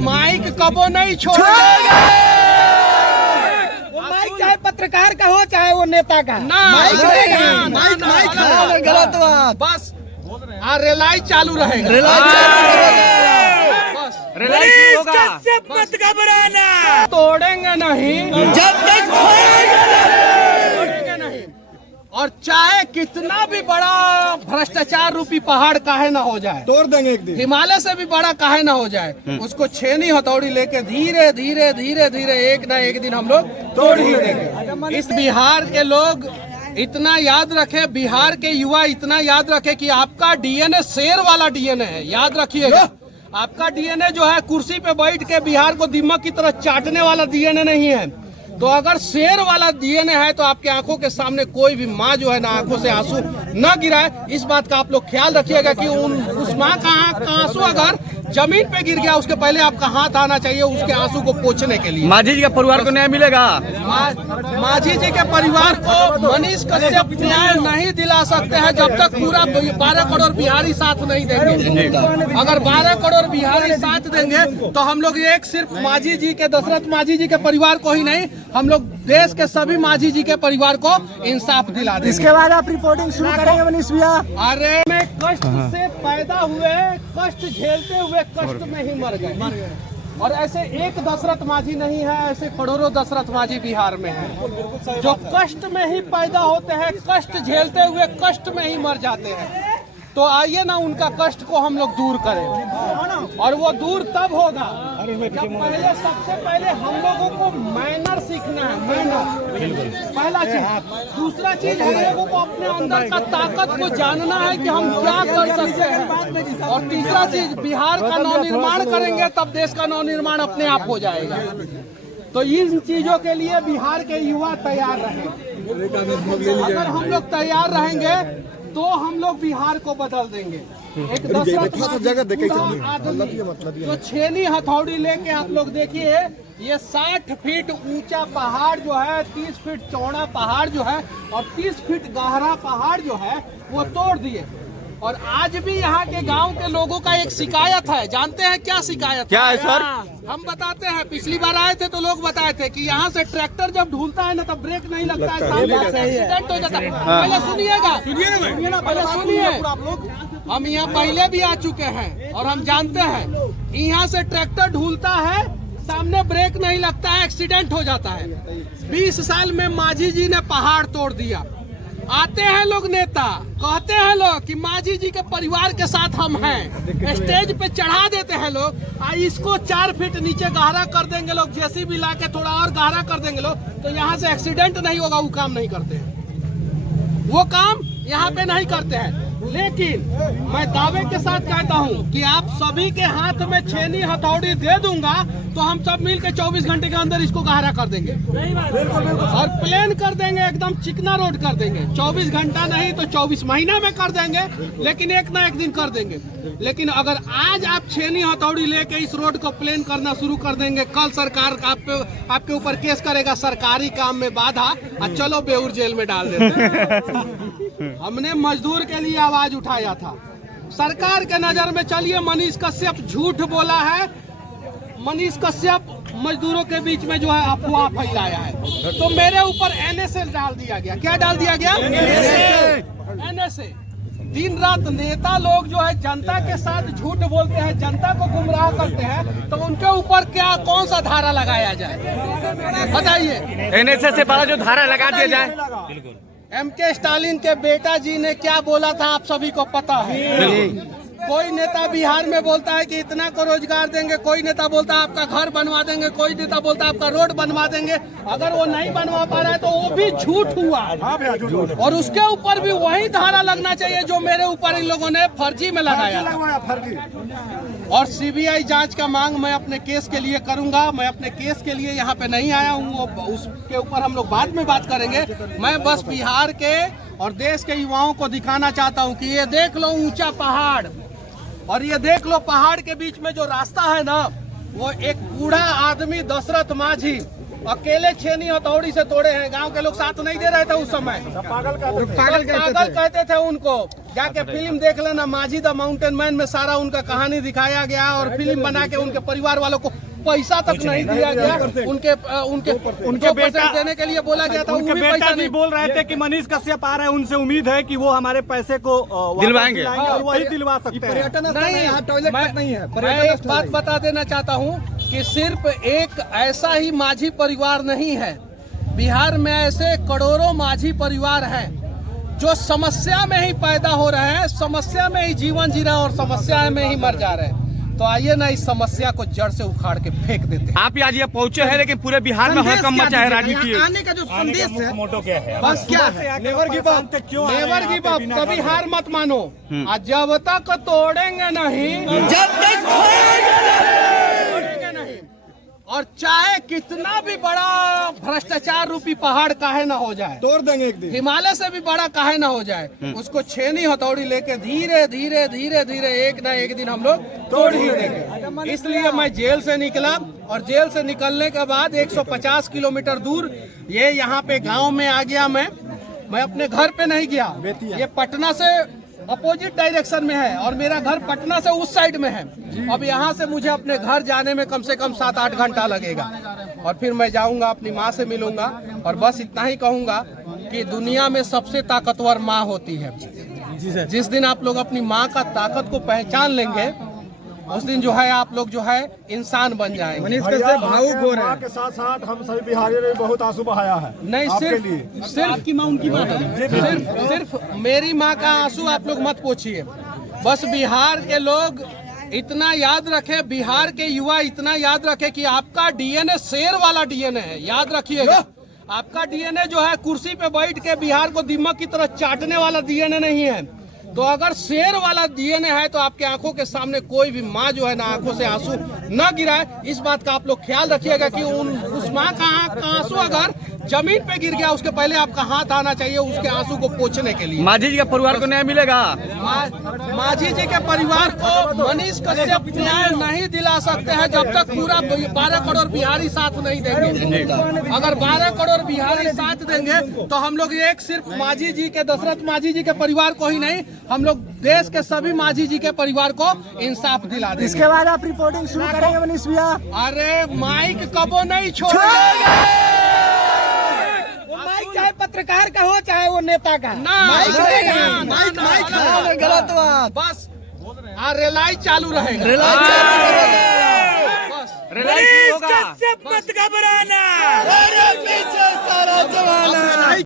Mic कबो नहीं छोड़ेंगे। वो माइक चाहे पत्रकार का हो चाहे वो नेता का, माइक गलत बात। बस रिलाई चालू रहेगा, मत घबराना, तोड़ेंगे नहीं जब तक तोड़ेंगे नहीं। और चाहे कितना भी बड़ा भ्रष्टाचार रूपी पहाड़ काहे ना हो जाए, तोड़ देंगे एक दिन। हिमालय से भी बड़ा काहे ना हो जाए, उसको छेनी हथौड़ी लेके धीरे धीरे धीरे धीरे एक ना एक दिन हम लोग तोड़ ही देंगे। इस बिहार के लोग इतना याद रखे, बिहार के युवा इतना याद रखे कि आपका डीएनए शेर वाला डीएनए है। याद रखिएगा, आपका डीएनए जो है कुर्सी पे बैठ के बिहार को दीमक की तरह चाटने वाला डीएनए नहीं है। तो अगर शेर वाला डीएनए है तो आपके आंखों के सामने कोई भी माँ जो है ना आंखों से आंसू न गिराए, इस बात का आप लोग ख्याल रखिएगा कि उस माँ का आंसू अगर जमीन पे गिर गया उसके पहले आपका हाथ आना चाहिए उसके आंसू को पोंछने के लिए। माझी जी के परिवार को न्याय मिलेगा? माझी जी के परिवार को मनीष कश्यप न्याय नहीं दिला सकते हैं जब तक पूरा 12 करोड़ बिहारी साथ नहीं देंगे। अगर 12 करोड़ बिहारी साथ देंगे तो हम लोग एक सिर्फ माझी जी के, दशरथ माझी जी के परिवार को ही नहीं, हम लोग देश के सभी माझी जी के परिवार को इंसाफ दिला देंगे। इसके बाद आप रिपोर्टिंग शुरू करेंगे मनीष भैया? अरे मैं कष्ट से पैदा हुए, कष्ट झेलते हुए कष्ट में ही मर गए। और ऐसे एक दशरथ माझी नहीं है, ऐसे करोड़ों दशरथ माझी बिहार में है जो कष्ट में ही पैदा होते हैं, कष्ट झेलते हुए कष्ट में ही मर जाते हैं। तो आइए ना उनका कष्ट को हम लोग दूर करें, और वो दूर तब होगा जब पहले, सबसे पहले हम लोगों को मैनर सीखना है, मैनर पहला चीज। दूसरा चीज हम लोगों को अपने अंदर का ताकत को जानना है कि हम क्या कर सकते हैं। और तीसरा चीज, बिहार का नवनिर्माण करेंगे तब देश का नवनिर्माण अपने आप हो जाएगा। तो इन चीजों के लिए बिहार के युवा तैयार रहें। अगर हम लोग तैयार रहेंगे तो हम लोग बिहार को बदल देंगे। एक जो छेनी हथौड़ी लेके आप लोग देखिए, ये 60 फीट ऊंचा पहाड़ जो है, 30 फीट चौड़ा पहाड़ जो है और 30 फीट गहरा पहाड़ जो है वो तोड़ दिए। और आज भी यहाँ के गांव के लोगों का एक शिकायत है, जानते हैं क्या शिकायत क्या है सर? हम बताते हैं। पिछली बार आए थे तो लोग बताए थे कि यहाँ से ट्रैक्टर जब ढूलता है ना तब ब्रेक नहीं लगता है, सामने से एक्सीडेंट हो जाता है। पहले सुनिएगा, पहले सुनिए, हम यहाँ पहले भी आ चुके हैं और हम जानते हैं, यहाँ से ट्रैक्टर ढूलता है, सामने ब्रेक नहीं लगता है, एक्सीडेंट हो जाता है। 20 साल में माझी जी ने पहाड़ तोड़ दिया। आते हैं लोग नेता, कहते हैं लोग कि माझी जी के परिवार के साथ हम हैं, स्टेज पे चढ़ा देते हैं लोग, इसको 4 फीट नीचे गहरा कर देंगे लोग, जेसीबी ला के थोड़ा और गहरा कर देंगे लोग, तो यहाँ से एक्सीडेंट नहीं होगा। वो काम नहीं करते हैं, वो काम यहाँ पे नहीं करते हैं। लेकिन मैं दावे के साथ कहता हूँ कि आप सभी के हाथ में छेनी हथौड़ी दे दूंगा तो हम सब मिलकर 24 घंटे के अंदर इसको गहरा कर देंगे और प्लेन कर देंगे, एकदम चिकना रोड कर देंगे। 24 घंटा नहीं तो 24 महीना में कर देंगे, लेकिन एक ना एक दिन कर देंगे। लेकिन अगर आज आप छेनी हथौड़ी लेके इस रोड को प्लेन करना शुरू कर देंगे, कल सरकार आपके ऊपर केस करेगा, सरकारी काम में बाधा, और चलो बेऊर जेल में डाल देते हैं। हमने मजदूर के लिए आवाज उठाया था, सरकार के नजर में चलिए मनीष कश्यप झूठ बोला है, मनीष कश्यप मजदूरों के बीच में जो है अफवाह फैलाया है, तो मेरे ऊपर एनएसए डाल दिया गया। क्या डाल दिया गया? एनएसए। दिन रात नेता लोग जो है जनता के साथ झूठ बोलते हैं, जनता को गुमराह करते हैं, तो उनके ऊपर क्या, कौन सा धारा लगाया जाए बताइए? एनएसए से बड़ा जो धारा लगा दिया जाए। एमके स्टालिन के बेटा जी ने क्या बोला था आप सभी को पता है। कोई नेता बिहार में बोलता है कि इतना को रोजगार देंगे, कोई नेता बोलता है आपका घर बनवा देंगे, कोई नेता बोलता है आपका रोड बनवा देंगे। अगर वो नहीं बनवा पा रहा है तो वो भी झूठ हुआ, और उसके ऊपर भी वही धारा लगना चाहिए जो मेरे ऊपर इन लोगों ने फर्जी में लगाया था। और सीबीआई जांच का मांग मैं अपने केस के लिए करूंगा। मैं अपने केस के लिए यहाँ पे नहीं आया हूँ, उसके ऊपर हम लोग बाद में बात करेंगे। मैं बस बिहार के और देश के युवाओं को दिखाना चाहता हूँ कि ये देख लो ऊंचा पहाड़, और ये देख लो पहाड़ के बीच में जो रास्ता है ना, वो एक बूढ़ा आदमी दशरथ माझी अकेले छेनी हथौड़ी से तोड़े हैं। गांव के लोग साथ नहीं दे रहे थे उस समय, पागल कहते थे उनको। जाके फिल्म देख लेना, माझी द माउंटेन मैन में सारा उनका कहानी दिखाया गया और फिल्म बना के उनके परिवार वालों को पैसा तक नहीं दिया गया। उनके बेटा देने के लिए बोला गया था, उनके बेटा भी बोल रहे थे कि मनीष कश्यप आ रहे हैं, उनसे उम्मीद है कि वो हमारे पैसे को दिलवाएंगे और वही दिलवा सकते हैं। मैं एक बात बता देना चाहता हूँ कि सिर्फ एक ऐसा ही माझी परिवार नहीं है, बिहार में ऐसे करोड़ों माझी परिवार हैं जो समस्या में ही पैदा हो रहे हैं, समस्या में ही जीवन जी रहे हैं और समस्या में ही मर जा रहे हैं। तो आइए ना इस समस्या को जड़ से उखाड़ के फेंक देते हैं। आप आज ये पहुंचे हैं, लेकिन पूरे बिहार में हड़कंप मचा है राजनीति। आने का जो संदेश है, मोटो क्या है? बस क्या है, never give up, never give up, कभी हार मत मानो। जब तक तोड़ेंगे नहीं, जब तक तोड़ेंगे नहीं, और चाहे कितना भी बड़ा भ्रष्टाचार रूपी पहाड़ काहे ना हो जाए, तोड़ देंगे एक दिन। हिमालय से भी बड़ा काहे ना हो जाए, उसको छेनी हथौड़ी लेके धीरे धीरे धीरे धीरे एक ना एक दिन हम लोग तोड़ ही देंगे। इसलिए मैं जेल से निकला और जेल से निकलने के बाद 150 किलोमीटर दूर ये यहाँ पे गांव में आ गया। मैं अपने घर पे नहीं गया, ये पटना से अपोजिट डायरेक्शन में है और मेरा घर पटना से उस साइड में है। अब यहाँ से मुझे अपने घर जाने में कम से कम 7-8 घंटा लगेगा और फिर मैं जाऊंगा, अपनी माँ से मिलूंगा और बस इतना ही कहूंगा कि दुनिया में सबसे ताकतवर माँ होती है। जिस दिन आप लोग अपनी माँ का ताकत को पहचान लेंगे, उस दिन जो है आप लोग जो है इंसान बन जाएंगे। मनीष कश्यप भावुक हो रहे हैं। के साथ साथ हम सभी बिहारियों ने बहुत आंसू बहाया है। नहीं, सिर्फ की माँ, उनकी माँ है, सिर्फ मेरी माँ का आंसू आप लोग मत पूछिए। बस बिहार के लोग इतना याद रखे, बिहार के युवा इतना याद रखे कि आपका डीएनए शेर वाला डीएनए है। याद रखिएगा, आपका डीएनए जो है कुर्सी पे बैठ के बिहार को दीमक की तरह चाटने वाला डीएनए नहीं है। तो अगर शेर वाला डीएनए है तो आपके आंखों के सामने कोई भी माँ जो है ना आंखों से आंसू न गिराए। इस बात का आप लोग ख्याल रखिएगा कि उस माँ का आंसू अगर जमीन पे गिर गया, उसके पहले आपका हाथ आना चाहिए उसके आंसू को पोंछने के लिए। माझी जी के परिवार को न्याय मिलेगा? माझी जी के परिवार को मनीष कश्यप न्याय नहीं दिला सकते हैं जब तक पूरा 12 करोड़ बिहारी साथ नहीं देंगे। अगर 12 करोड़ बिहारी साथ देंगे तो हम लोग एक सिर्फ माझी जी के, दशरथ माझी जी के परिवार को ही नहीं, हम लोग देश के सभी माझी जी के परिवार को इंसाफ दिला देंगे। इसके बाद आप रिपोर्टिंग शुरू करेंगे मनीष भैया? अरे माइक कबो नहीं छोड़ेंगे। चाहे पत्रकार का हो चाहे वो नेता का, माइक गलत बात। बस रेलाई चालू रहेगा, रिलायंस होगा। मत घबराना।